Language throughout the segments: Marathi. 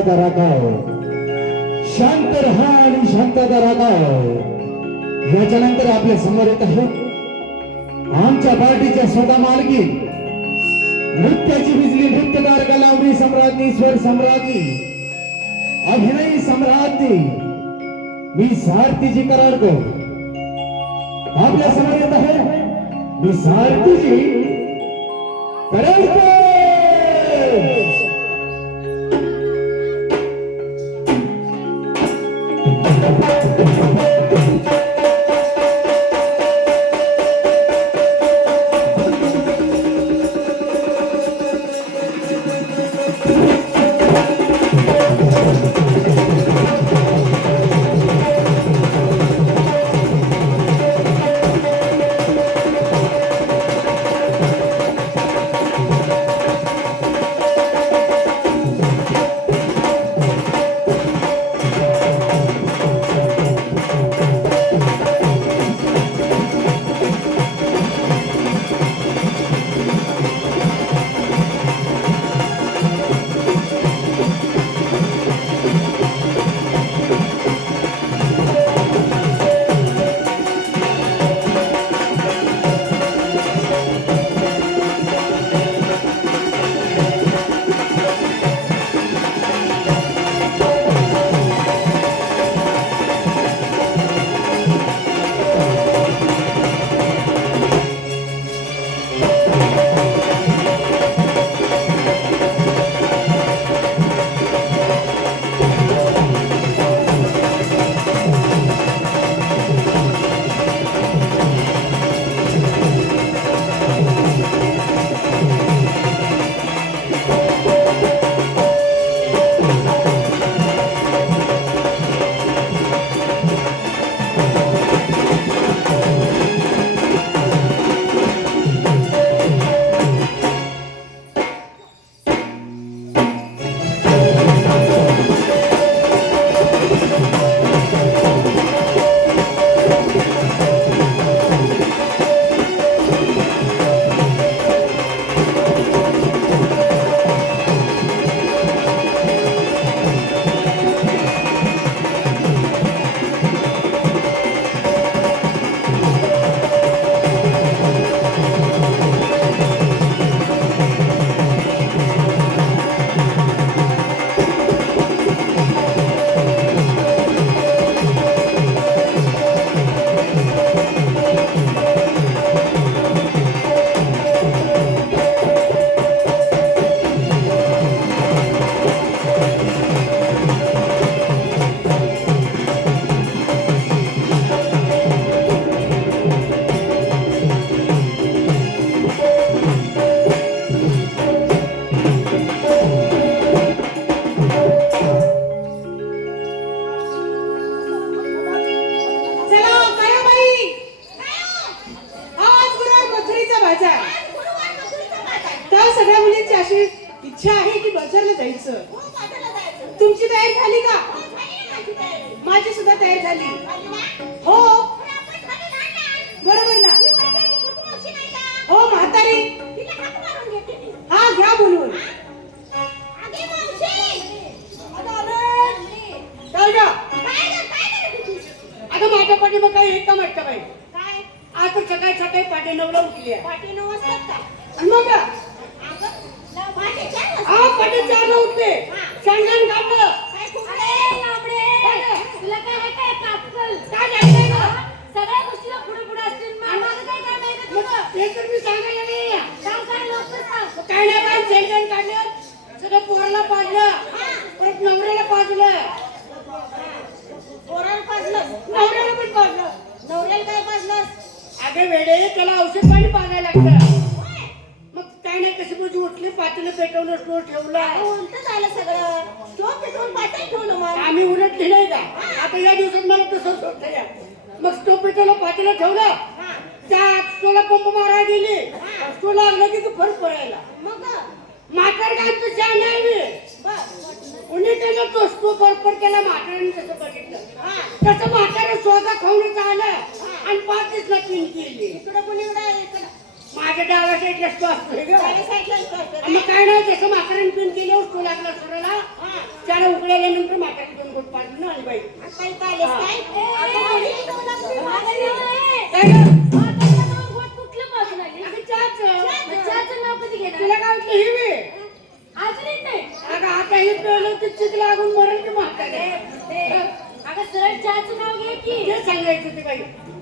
शांतता राखाव शांत राहा आणि शांतता राखाव याच्यानंतर आपल्यासमोर येत आहे आमच्या पार्टीच्या स्वतः मालकी. नृत्याची बिजली नृत्यकार कलावणी सम्राज्ञी स्वर सम्राज्ञी. अभिनय सम्राज्ञी. मी सारथीजी कराडको आपल्यासमोर येत आहे मी सारथीजी कराडको बाजारला जायचं. पोराला पाडलं परत नवऱ्याला पाडलं पोराला पाजलंस. नवऱ्याला पण पाडलं नवऱ्याला काय पाजलंस? अगं वेळे त्याला औषध पाणी पाजायला लागतं. मग काय नाही कशी म्हणजे उठली पातीला पेटवलं ठेवला उलटं झालं सगळं. स्टोव पेटवून पातेलं ठेवलं मग. आम्ही उलटली नाही का आता या दिवसात मला तसंच होत या मग स्टोव पेटवलं पातीला ठेवलं. त्या स्टोला पंप मारायला गेली स्टोव लागला की तो फरक पडायला मग म्हातार काय तर छान नाही मी उन्ही तो स्टोव बरोबर केला म्हाताऱ्याने तसं बघितलं हा तसं म्हातारा स्वतः खाऊन आलं आणि पाच दिसला तीन केली इकडं कोणी इकडं इकडं माझ्या डाव्या साईडला स्टो असतोय ग डाव्या साईडला इकडं. मग काय नाही तसं म्हाताऱ्याने पिऊन केल्यावर स्टो लागला सरला हा. त्याला उकळल्यानंतर म्हाताऱ्याने दोन गोट पाडलं आणि बाई काय? आहे. काय ग? म्हातारीचं नाव गोड कुठलं पाजून आली? अगं चहाचं. मग चहाचं तुला काय वाटलं ही? अजून येत नाही. अगं आता ही पिवलं तर चिक लागून मरेल की म्हातारे? अगं, सरळ चहाचं नाव घे की. ते सांगायचं ते बाई.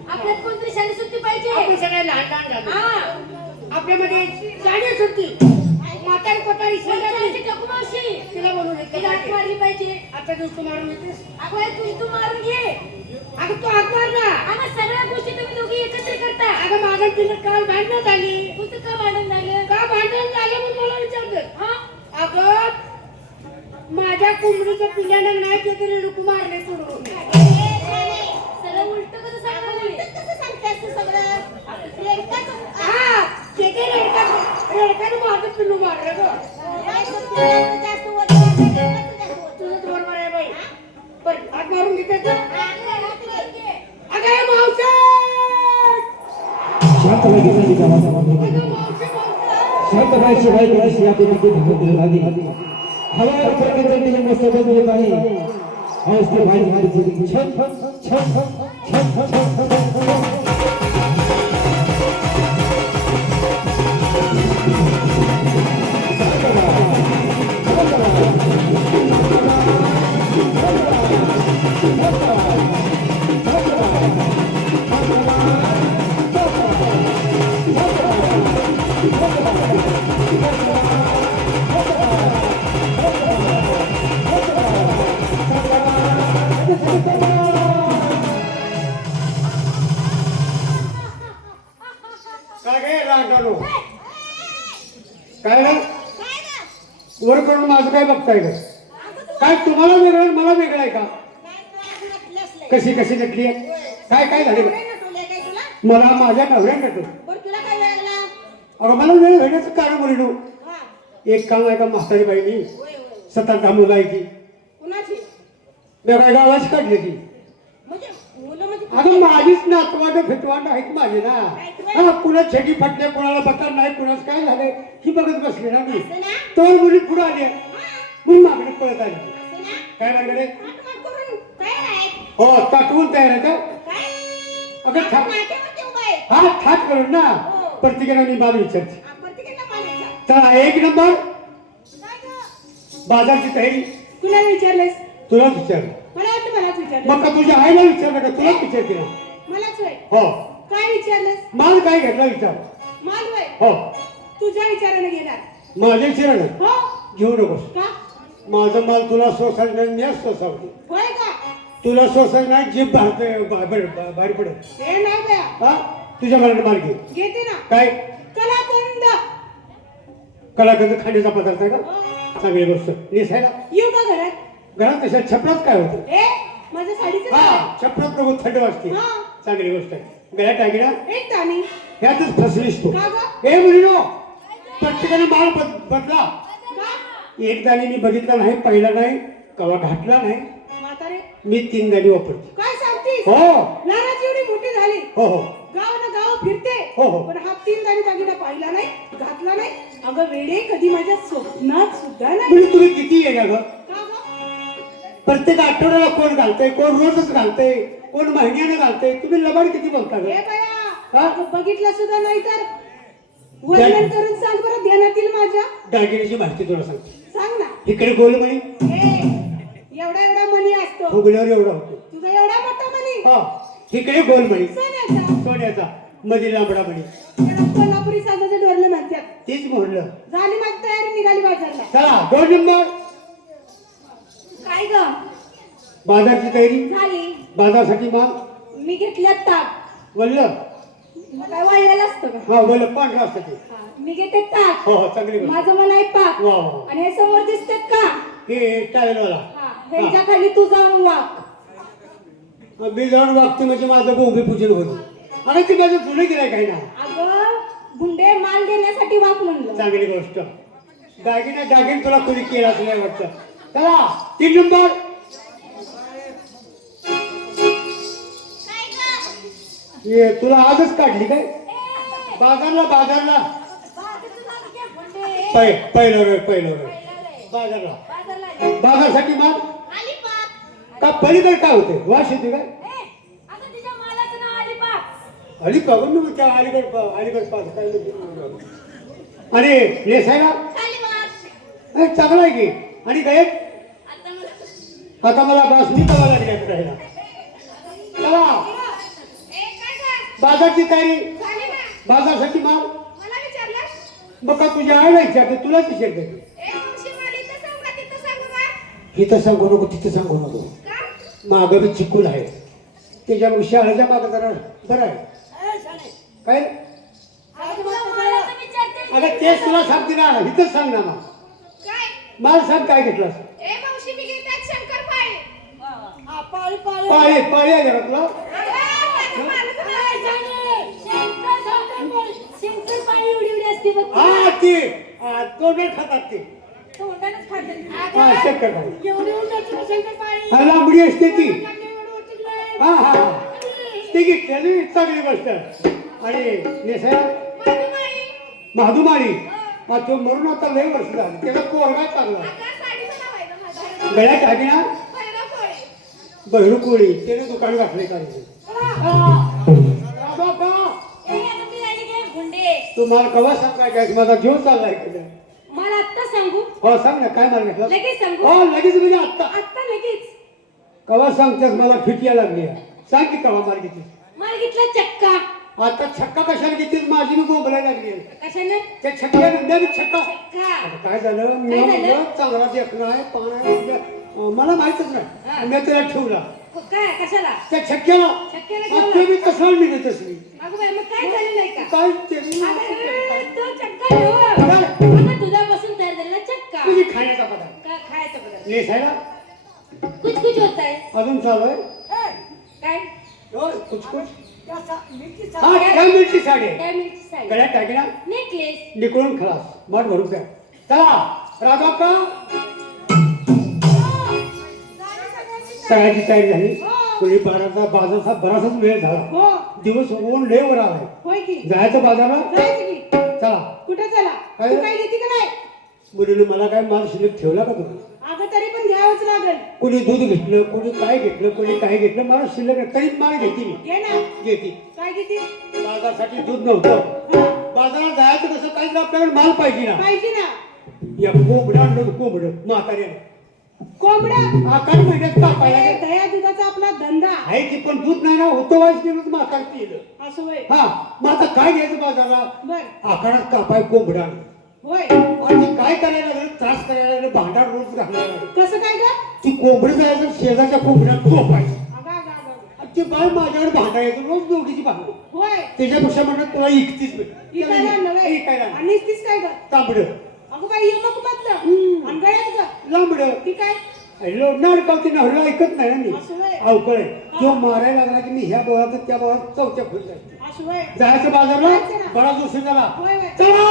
आपल्यात कोणतरी शाली सुट्टी पाहिजे. आपण सगळे लहान लहान झालो. हा. आपल्यामध्ये साडी सुट्टी. म्हातारी कोतारी शेजारी. टकू मावशी. तिला बनवून तिला हाक येते मारली पाहिजे. आता दिवस तू मारून येतेस? अगं बाई, तुझी तू मारून घे. अगं तू हाक मार ना. सगळ्या गोष्टी तुम्ही दोघी एकत्र करता. अगं माझं तिनं काल भांडण झाली. तुझं का भांडण झालं? का भांडण झालं म्हणून मला हा अगं माझ्या कोंबडीच्या पिल्ल्यानं नाही ते तरी रुकू मारले सोडून. सरळ उलट कसं सगळं? हा रेडकानं माझं पिल्लू मारलं. तुझं बाई. पण हात मारून घेते. अगं मावशी! शांत गावाचा अगं मावशी मावशी शांत राहायची बाई करायची या पिढीमध्ये भगवंत आधी हवा प्रकारचे नियम सोबत येत आहे हौस ते भाई मारी छन छन वर करून माझं काय बघताय काय तुम्हाला वेगळं मला वेगळं आहे का. कशी कशी नटली आहे काय काय झाले? मला माझ्या नवऱ्या नटल? अगं मला वेळ भेटायचं कारण बोललो हा. एक काम आहे का म्हातारी बाईनी होय, होय. सतत मुलं आहे ती? मी गावाची काढली ती अगं माझीच नातवांड फिटवांड आहेत माझी ना हा कुणा छेटी फटले कुणाला बकार नाही कुणाच काय झालंय ही बघत बसली ना मी? तर मुली पुढे आली म्हणून मागणी पळत आली? काय आहेत. हो ताटवून तयार आहे का? अगं आहे. हा ठाक करून ना हो. प्रत्येकाने मी बाल विचारते प्रत्येकाला. चला एक नंबर? बाजारची तयारी तुला विचारलेस तुलाच विचारलं मला वाटतं मलाच विचारलं. मग का तुझ्या आईला विचारलं का? तुलाच मलाच होय. हो. काय विचारलेस? माल काय घेतला विचार. माल होय. हो. तुझ्या विचाराने घेणार. माझ्या विचार हो. घेऊ नकोस. का? माझा माल तुला सोसायला नाही मी होय का? तुला सोसायला नाही जीभ बाहेर बाहेर बाहेर पडत हे नाही बया हा? तुझ्या मनात माल घे. घेते ना. काय? कलाकंद. कलाकंद खाण्याचा पदार्थ आहे का? हो. चांगली गोष्ट. नेसायला. येऊ का घरात? घरात कशा छपरात काय होतं? ए माझ्या साडीचं हा काय? छपरात नको थंड वाजते हा. चांगली गोष्ट आहे. गळ्या टाकीला एक ताणी ह्यातच फसलीस तू. का गं? ए मुलीनो प्रत्येकाने माल बद- बदला. का? एकदा मी बघितला नाही पहिला नाही कवा घातला नाही. म्हातारे. मी तीन दाणी वापरते. काय सांगतीस? हो. लहानाची एवढी मोठी झाली. हो हो. गाव ना गाव फिरते. हो, हो. पण हा तीन दाणी दागिना पाहिला नाही घातला नाही. अगं वेडे कधी माझ्या स्वप्नात सुद्धा नाही. म्हणजे तुम्ही किती येणार ग? का गं? प्रत्येक आठवड्याला कोण घालतंय कोण रोजच घालतंय कोण महिन्यानं घालतंय? तुम्ही लबाड किती बोलता हे ग हा? बघितलं सुद्धा नाही तर? वर्णन करून सांग बरं ध्यानात येईल माझ्या. दागिन्याची माहिती तुला सांगते. सांग ना. इकडे गोल म्हणे. ए एवढा एवढा मणी असतो. फुगल्यावर एवढा होतो. तुझा एवढा मोठा मणी? हा इकडे गोल म्हणे. सोन्याचा. सोन्याचा. मध्ये लांबडा म्हणे. त्याला कोल्हापुरी साजाचं डोरलं म्हणतात. तेच म्हणलं झाली माझी तयारी निघाली बाजारला. चला दोन नंबर. काय ग? बाजारची तयारी झाली. बाजारसाठी माल? मी घेतल्यात ताक वल्ल? मग काय वाळलेलं असतं का हा वल्ल पांढरा असतं ते. हा, मी घेते ताक हो हो चांगली गोष्ट. माझं मन आहे पाक. वा वा आणि हे समोर दिसतात का? हे टावेलवाला हा ह्यांच्या खाली तू जाऊन वाक. मी जाऊन वागते म्हणजे माझं भूमी पूजन होईल. आणि ती माझं जुनं गिराय काय ना. अगं गुंडे माल देण्यासाठी वाक म्हणलं. चांगली गोष्ट. दागिना दागिन तुला कोणी केला असं नाही वाटतं. चला तीन नंबर. ये तुला आजच काढली काय? बाजारला बाजारला. पै पहिलं रे पहिलं रे बाजारला. बाजारसाठी माल? का पलीकडे काय होते वाश येते काय? ए, ना त्या पास काय आणि नेसायला? चांगला आहे की. आणि काय? आता मला- आता मला बस मी कवा लागली काय गं? बाजारची तयारी? बाजारसाठी माल? मग का तुझ्या आईला विचारते? ए, मावशी, मला इथं सांगू नको तिथं सांगू नको. का? मागं बी चिकूल आहे. त्याच्यामुळे शाळेच्या मागं जरा बरं आहे. ए, झाले. काय? अगं, तुला तेच तुला सांगते ना. इथंच सांग ना मग? माल सांग काय घेतलास. हा, पाळी पाळी आहे जरा तुला अगं, माझं मालक नाही जाणे. शंकर- शंकरपाळी. शंकरपाळी एवढी एवढी असते बघ. हा ती हा, तोंडात खातात ते. हा पाळी हा लांबडी असते ती. हा हा. ती घेतलेली चांगली गोष्ट आणि नेसाया माधुबाई. महादुमारी हा तो मरून आता लय वर्ष झाली. त्याचा पोरगा चांगला. आहे. गळ्यात टाकी ना. बहिरू कोळी. त्याने दुकान घातले का काय? गुंडे. तुम्हाला कवा सांगायचं माझा जीव चाललाय तुझ्या मला आत्ता सांगू? हो सांग ना. काय मला लगेच सांगू? हो लगेच म्हणजे आत्ता. आत्ता लगेच? कवा सांगतेस? मला फिटिया लागली आहे. सांग की कवा मार घेतीस मला घेतला चक्का. आता छक्का कशाला घेतीस माझी मी बोंबलायला लागली. कशाने त्या छक्क्या नंद्याने छक्का. आता काय झालं? मी काय झालं? म्हणलं चांगला देखणं आहे पान आहे म्हणलं, अं, मला माहितच हा. नाही मी त्याला ठेवला. काय? कशाला? त्या छक्क्याला. छक्क्याला आता ठेवला? मी तसं मी अगं बाई मग काय झालं नाही का? काय ते अगं, तो चक्का ठेव. अगं, दुधापासून तयार झालेला चक्का तुझी खाण्याचा पदार्थ. का खायचं नेसायला? कुछ कुछ होत आहे अजून चालू आहे? काय? कुछ कुछ हा काय मिरची साडी आहे. काय मिळची साडी गळ्यात टाकी ना नेकलेस. निकळून खलास. माठ भरून चला राजा का सगळ्याची तयारी झाली. कोणी बाराचा बाजारचा बराचसाच वेळ झाला. हो. दिवस ऊन लय वर आलाय. होय की? जायचं की? चला. कुठे चला? काय? तू काय? घेते का नाही? मुलीने मला काय माल शिल्लक ठेवला का तुम्ही अगं तरी पण घ्यावंच लागेल कोणी दूध घेतलं कोणी काय घेतलं कोणी काय घेतलं मला शिल्लक. तरी माल घेते मी. घे ना. घेते. काय घेते? बाजारसाठी दूध नव्हतं. बाजारात जायचं कसं काहीच आपल्याकडे माल पाहिजे ना. पाहिजे ना. या कोंबडं आणलं कोंबडं म्हाताऱ्याने कोंबडा? आकार महिन्यात कापायला गेलं. दुधाचा आपला धंदा. आहे की पण दूध नाही ना होतं वाईस केलं म्हातार पिलं. असं हा मग आता काय घ्यायचं बाजारला? बर. आकारात कापाय कोंबडा? होय आणि काय करायला लागलं? त्रास करायला लागलं भांडार रोज घालायला लागलं. कसं काय ग? ती कोंबडी जायचं शेजारच्या कोंबड्यात झोपायची अगं, अगं, अगं, अगं. आणि ते बाळ माझ्यावर भांडा येतो रोज दोघीची भांडण होय. त्याच्यापेक्षा म्हणत तुला इकतीच इकायला नव्हे इकायला आणि तीच काय ग? तांबड. अगं बाई यमक मधलं. आणि गळ्यात ग. लांबड. ती काय? लोडणार का ती नवऱ्याला ऐकत नाही ना मी. अवकळ तो मारायला लागला की मी ह्या बोळात त्या बोळात चौथ्या खोली जायचं बाजारला. बराच उशीर झाला. चला!